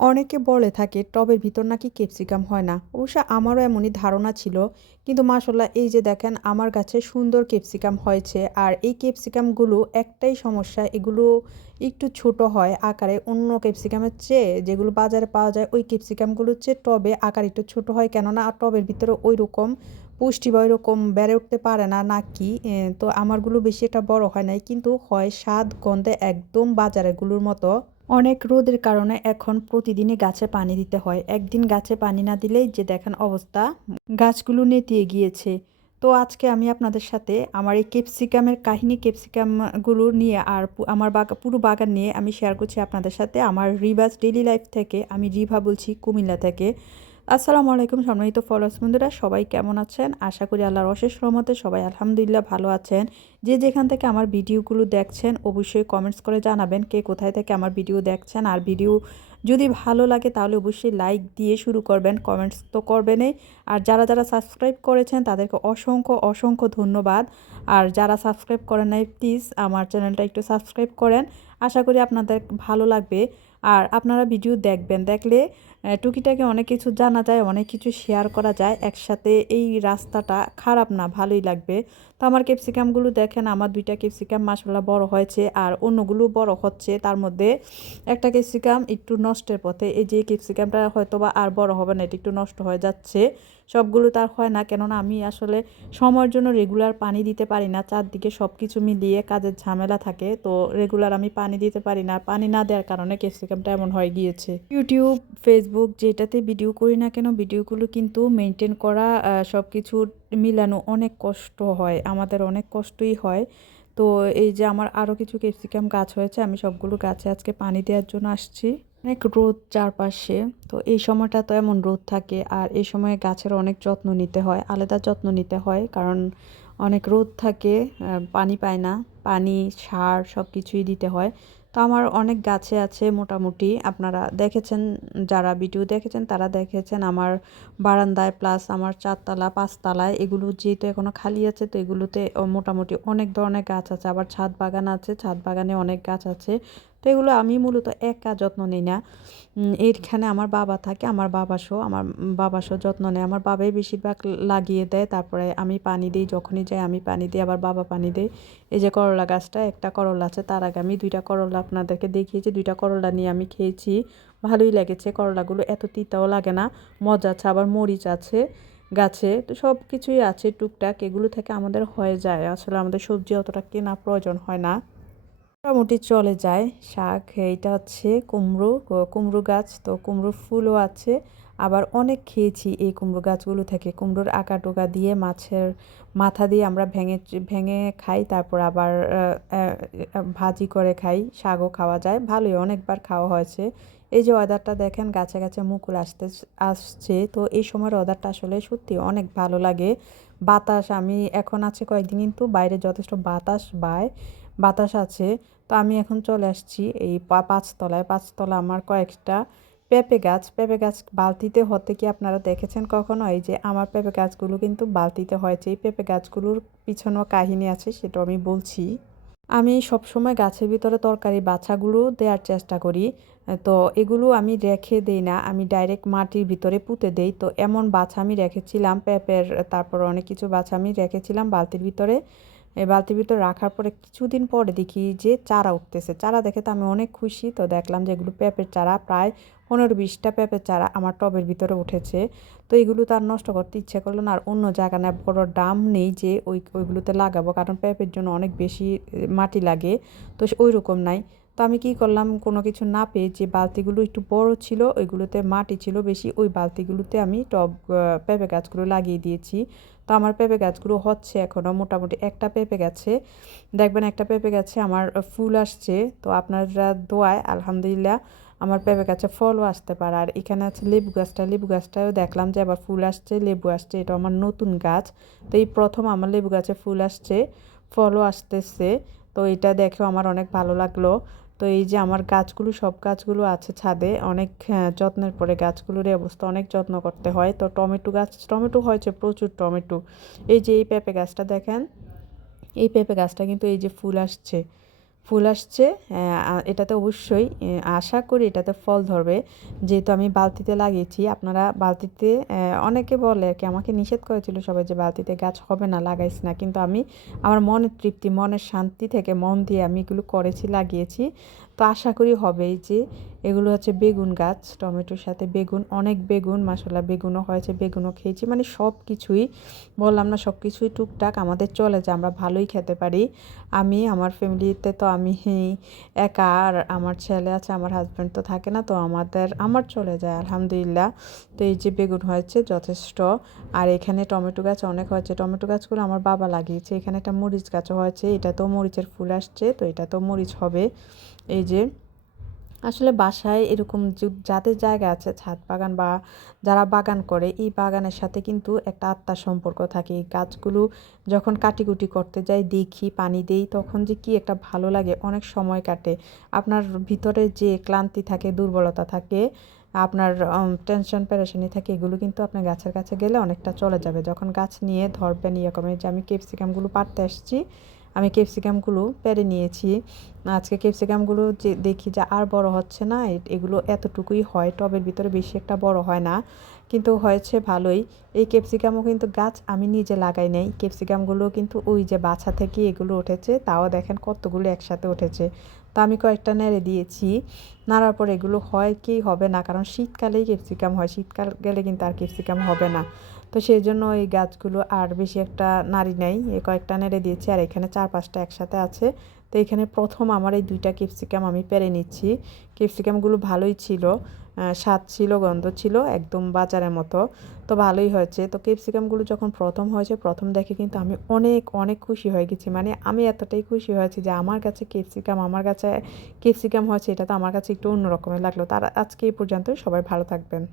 অনেকে বলে থাকে টবের ভিতর নাকি ক্যাপসিকাম হয় না। অবশ্য আমারও এমনই ধারণা ছিল। কিন্তু মাশাআল্লাহ এই যে দেখেন আমার গাছে সুন্দর ক্যাপসিকাম হয়েছে। আর এই ক্যাপসিকামগুলো একটাই সমস্যা, এগুলো একটু ছোট হয় আকারে অন্য ক্যাপসিকামের চেয়ে, যেগুলো বাজারে পাওয়া যায় ওই ক্যাপসিকামগুলোর চেয়ে টবে আকার একটু ছোট হয়, কেননা টবের ভিতরে ওইরকম পুষ্টি বা ওইরকম বেড়ে উঠতে পারে না নাকি। তো আমারগুলো বেশি একটা বড় হয় নাই, কিন্তু হয় স্বাদ গন্ধে একদম বাজারেরগুলোর মতো। অনেক রোদের কারণে এখন প্রতিদিনই গাছে পানি দিতে হয়। একদিন গাছে পানি না দিলেই যে দেখেন অবস্থা, গাছগুলো নেতিয়ে গিয়েছে। তো আজকে আমি আপনাদের সাথে আমার এই ক্যাপসিকামের কাহিনী, ক্যাপসিকামগুলো নিয়ে আর আমার পুরো বাগান নিয়ে আমি শেয়ার করছি আপনাদের সাথে আমার রিভাজ ডেইলি লাইফ থেকে। আমি রিভা বলছি, কুমিল্লা থেকে। আসসালামু আলাইকুম সম্মানিত ফলোয়ার্স বন্ধুরা, সবাই কেমন আছেন? আশা করি আল্লাহর অশেষ রহমতে সবাই আলহামদুলিল্লাহ ভালো আছেন। যে যেখান থেকে আমার ভিডিওগুলো দেখছেন অবশ্যই কমেন্টস করে জানাবেন কে কোথায় থেকে আমার ভিডিও দেখছেন। আর ভিডিও যদি ভালো লাগে তাহলে অবশ্যই লাইক দিয়ে শুরু করবেন, কমেন্টস তো করবেনই। আর যারা যারা সাবস্ক্রাইব করেছেন তাদেরকে অসংখ্য অসংখ্য ধন্যবাদ। আর যারা সাবস্ক্রাইব করেন নাই প্লিজ আমার চ্যানেলটা একটু সাবস্ক্রাইব করেন। আশা করি আপনাদের ভালো লাগবে। আর আপনারা ভিডিও দেখবেন, দেখলে টুকিটাকি অনেক কিছু জানা যায়, অনেক কিছু শেয়ার করা যায় একসাথে। এই রাস্তাটা খারাপ না, ভালোই লাগবে। তো আমার ক্যাপসিকামগুলো দেখেন, আমার দুইটা ক্যাপসিকাম মাশাআল্লাহ বড় হয়েছে আর অন্যগুলো বড় হচ্ছে। তার মধ্যে একটা ক্যাপসিকাম একটু নষ্টের পথে। এই যে ক্যাপসিকামটা হয়তো বা আর বড় হবে না, এটা একটু নষ্ট হয়ে যাচ্ছে। সবগুলো তার হয় না, কেননা আমি আসলে সময়ের জন্য রেগুলার পানি দিতে পারি না। চারদিকে সব কিছু মিলিয়ে কাজের ঝামেলা থাকে, তো রেগুলার আমি পানি দিতে পারি না। পানি না দেওয়ার কারণে ক্যাপসিকামটা এমন হয়ে গিয়েছে। ইউটিউব, ফেসবুক যেটাতে ভিডিও করি না কেন, ভিডিওগুলো কিন্তু মেনটেন করা, সব কিছু মিলানো অনেক কষ্ট হয়, আমাদের অনেক কষ্টই হয়। তো এই যে আমার আরও কিছু ক্যাপসিকাম গাছ হয়েছে, আমি সবগুলো গাছে আজকে পানি দেওয়ার জন্য আসছি। অনেক রোদ চারপাশে, তো এই সময়টা তো এমন রোদ থাকে আর এই সময় গাছের অনেক যত্ন নিতে হয়, আলাদা যত্ন নিতে হয়, কারণ অনেক রোদ থাকে, পানি পায় না। পানি, সার সব কিছুই দিতে হয়। তো আমার অনেক গাছে আছে মোটামুটি, আপনারা দেখেছেন, যারা ভিডিও দেখেছেন তারা দেখেছেন আমার বারান্দায় প্লাস আমার চারতলা পাঁচতলায়, এগুলো যেহেতু এখনও খালি আছে তো এগুলোতে মোটামুটি অনেক ধরনের গাছ আছে। আবার ছাদ বাগান আছে, ছাদ বাগানে অনেক গাছ আছে। তো এগুলো আমি মূলত একা যত্ন নিই না। এইখানে আমার বাবা থাকে, আমার বাবা সহ যত্ন নেয়। আমার বাবাই বেশিরভাগ লাগিয়ে দেয়, তারপরে আমি পানি দিই, যখনই যাই আমি পানি দিই, আবার বাবা পানি দেয়। এই যে করলা গাছটা, একটা করলা আছে, তার আগে আমি দুইটা করলা আপনাদেরকে দেখিয়েছি। দুইটা করলা নিয়ে আমি খেয়েছি, ভালোই লেগেছে। করলাগুলো এত তিতাও লাগে না, মজা আছে। আবার মরিচ আছে গাছে, তো সব কিছুই আছে টুকটাক, এগুলো থেকে আমাদের হয়ে যায়। আসলে আমাদের সবজি অতটা কেনা প্রয়োজন হয় না, মোটামুটি চলে যায়। শাক, এইটা হচ্ছে কুমড়ো, কুমড়ো গাছ, তো কুমড়ো ফুলও আছে। আবার অনেক খেয়েছি এই কুমড়ো গাছগুলো থেকে। কুমড়োর আঁকা টোকা দিয়ে, মাছের মাথা দিয়ে আমরা ভেঙে ভেঙে খাই, তারপর আবার ভাজি করে খাই, শাকও খাওয়া যায়, ভালোই অনেকবার খাওয়া হয়েছে। এই যে ওয়েদারটা দেখেন, গাছে গাছে মুকুল আসছে, তো এই সময়ের ওয়েদারটা আসলে সত্যি অনেক ভালো লাগে। বাতাস, আমি এখন আছে কয়েকদিন কিন্তু বাইরে যথেষ্ট বাতাস আছে। তো আমি এখন চলে আসছি এই পাঁচতলায়। পাঁচতলা আমার কয়েকটা পেঁপে গাছ বালতিতে হতে কি আপনারা দেখেছেন কখনো? এই যে আমার পেঁপে গাছগুলো কিন্তু বালতিতে হয়েছে। এই পেঁপে গাছগুলোর পিছনেও কাহিনী আছে, সেটাও আমি বলছি। আমি সবসময় গাছের ভিতরে তরকারি বাছাগুলো দেওয়ার চেষ্টা করি। তো এগুলো আমি রেখে দেই না, আমি ডাইরেক্ট মাটির ভিতরে পুঁতে দেই। তো এমন বাছা আমি রেখেছিলাম পেঁপের, তারপর অনেক কিছু বাছা আমি রেখেছিলাম বালতির ভিতরে। এই বালতির ভিতরে রাখার পরে কিছুদিন পরে দেখি যে চারা উঠতেছে। চারা দেখে তো আমি অনেক খুশি। তো দেখলাম যে এগুলো পেঁপের চারা, প্রায় 15-20টা পেঁপের চারা আমার টবের ভিতরে উঠেছে। তো এগুলো তো আর নষ্ট করতে ইচ্ছে করলো না। আর অন্য জায়গা না, বড় ডাম নেই যে ওইগুলোতে লাগাবো, কারণ পেঁপের জন্য অনেক বেশি মাটি লাগে। তো ওই রকম নাই। তো আমি কি করলাম, কোনো কিছু না পেয়ে যে বালতিগুলো একটু বড় ছিল, ওইগুলোতে মাটি ছিল বেশি, ওই বালতিগুলোতে আমি পেঁপে গাছগুলো লাগিয়ে দিয়েছি। তো আমার পেঁপে গাছগুলো হচ্ছে এখনও মোটামুটি। একটা পেঁপে গাছে দেখবেন, একটা পেঁপে গাছে আমার ফুল আসছে। তো আপনারা দোয়ায় আলহামদুলিল্লাহ আমার পেঁপে গাছে ফলও আসতে পারে। আর এখানে আছে লেবু গাছটাও দেখলাম যে আবার ফুল আসছে, লেবু আসছে। এটা আমার নতুন গাছ, তো এই প্রথম আমার লেবু গাছে ফুল আসছে, ফলও আসতেছে। তো এটা দেখেও আমার অনেক ভালো লাগলো। তো এই যে আমার গাছগুলো, সব গাছগুলো আছে ছাদে, অনেক যত্নের পরে গাছগুলোর এই অবস্থা, অনেক যত্ন করতে হয়। তো টমেটো হয়েছে প্রচুর টমেটো। এই যে এই পেঁপে গাছটা দেখেন, এই পেঁপে গাছটা কিন্তু এই যে ফুল আসছে, ফুল আসছে। এটাতে অবশ্যই আশা করি এটাতে ফল ধরবে, যেহেতু আমি বালতিতে লাগিয়েছি। আপনারা বালতিতে অনেকে বলে আর কি, আমাকে নিষেধ করেছিল সবাই যে বালতিতে গাছ হবে না, লাগাইস না, কিন্তু আমি আমার মনের তৃপ্তি, মনের শান্তি থেকে মন দিয়ে আমি এগুলো করেছি, লাগিয়েছি। তো আশা করি হবে। এই যে এগুলো হচ্ছে বেগুন গাছ, টমেটোর সাথে বেগুন, অনেক বেগুন, মাশাআল্লাহ বেগুনও হয়েছে, বেগুনও খেয়েছি, মানে সব কিছুই বললাম না, সব কিছুই টুকটাক আমাদের চলে যায়, আমরা ভালোই খেতে পারি। আমি আমার ফ্যামিলিতে তো আমি একা, আর আমার ছেলে আছে, আমার হাজব্যান্ড তো থাকে না, তো আমার চলে যায় আলহামদুলিল্লাহ। তো এই যে বেগুন হয়েছে যথেষ্ট। আর এখানে টমেটো গাছ অনেক হয়েছে, টমেটো গাছগুলো আমার বাবা লাগিয়েছে। এখানে একটা মরিচ গাছও হয়েছে, এটা তো মরিচের ফুল আসছে, তো এটা তো মরিচ হবে। এই যে আসলে বাসায় এরকম যাদের জায়গা আছে ছাদ বাগান, বা যারা বাগান করে, এই বাগানের সাথে কিন্তু একটা আত্মার সম্পর্ক থাকে। এই গাছগুলো যখন কাটিকুটি করতে যাই, দেখি, পানি দেই, তখন যে কি একটা ভালো লাগে, অনেক সময় কাটে। আপনার ভিতরে যে ক্লান্তি থাকে, দুর্বলতা থাকে, আপনার টেনশন পেরেশানি থাকে, এগুলো কিন্তু আপনার গাছের কাছে গেলে অনেকটা চলে যাবে। যখন গাছ নিয়ে ধরবেন, ইয়ে করবেন। যে আমি ক্যাপসিকামগুলো পাড়তে আসছি, আমি ক্যাপসিকামগুলো পেরে নিয়েছি। আজকে ক্যাপসিকামগুলো যে দেখি যে আর বড় হচ্ছে না, এগুলো এতটুকুই হয়, টবের ভিতরে বেশি একটা বড় হয় না, কিন্তু হয়েছে ভালোই। এই ক্যাপসিকামও কিন্তু গাছ আমি নিজে লাগাই নাই, ক্যাপসিকামগুলো কিন্তু ওই যে বাছা থেকে এগুলো উঠেছে, তাও দেখেন কতগুলো একসাথে উঠেছে। তো আমি কয়েকটা নেড়ে দিয়েছি, নাড়ার পর এগুলো হয় কি হবে না, কারণ শীতকালেই ক্যাপসিকাম হয়, শীতকাল গেলে কিন্তু আর ক্যাপসিকাম হবে না। তো সেই জন্য এই গাছগুলো আর বেশি একটা নাড়ি নাই, কয়েকটা নেড়ে দিয়েছি। আর এখানে 4-5টা একসাথে আছে। তো এখানে প্রথম আমার এই 2টা ক্যাপসিকাম আমি পেরে নিচ্ছি। ক্যাপসিকামগুলো ভালোই ছিল, স্বাদ ছিল, গন্ধ ছিল, একদম বাজারের মতো। তো ভালোই হয়েছে। তো ক্যাপসিকামগুলো যখন প্রথম হয়েছে, প্রথম দেখে কিন্তু আমি অনেক অনেক খুশি হয়ে গেছি। মানে আমি এতটাই খুশি হয়েছি যে আমার কাছে ক্যাপসিকাম হয়েছে, এটা তো আমার কাছে একটু অন্য রকমের লাগলো। তার আজকে এই পর্যন্তই, সবাই ভালো থাকবেন।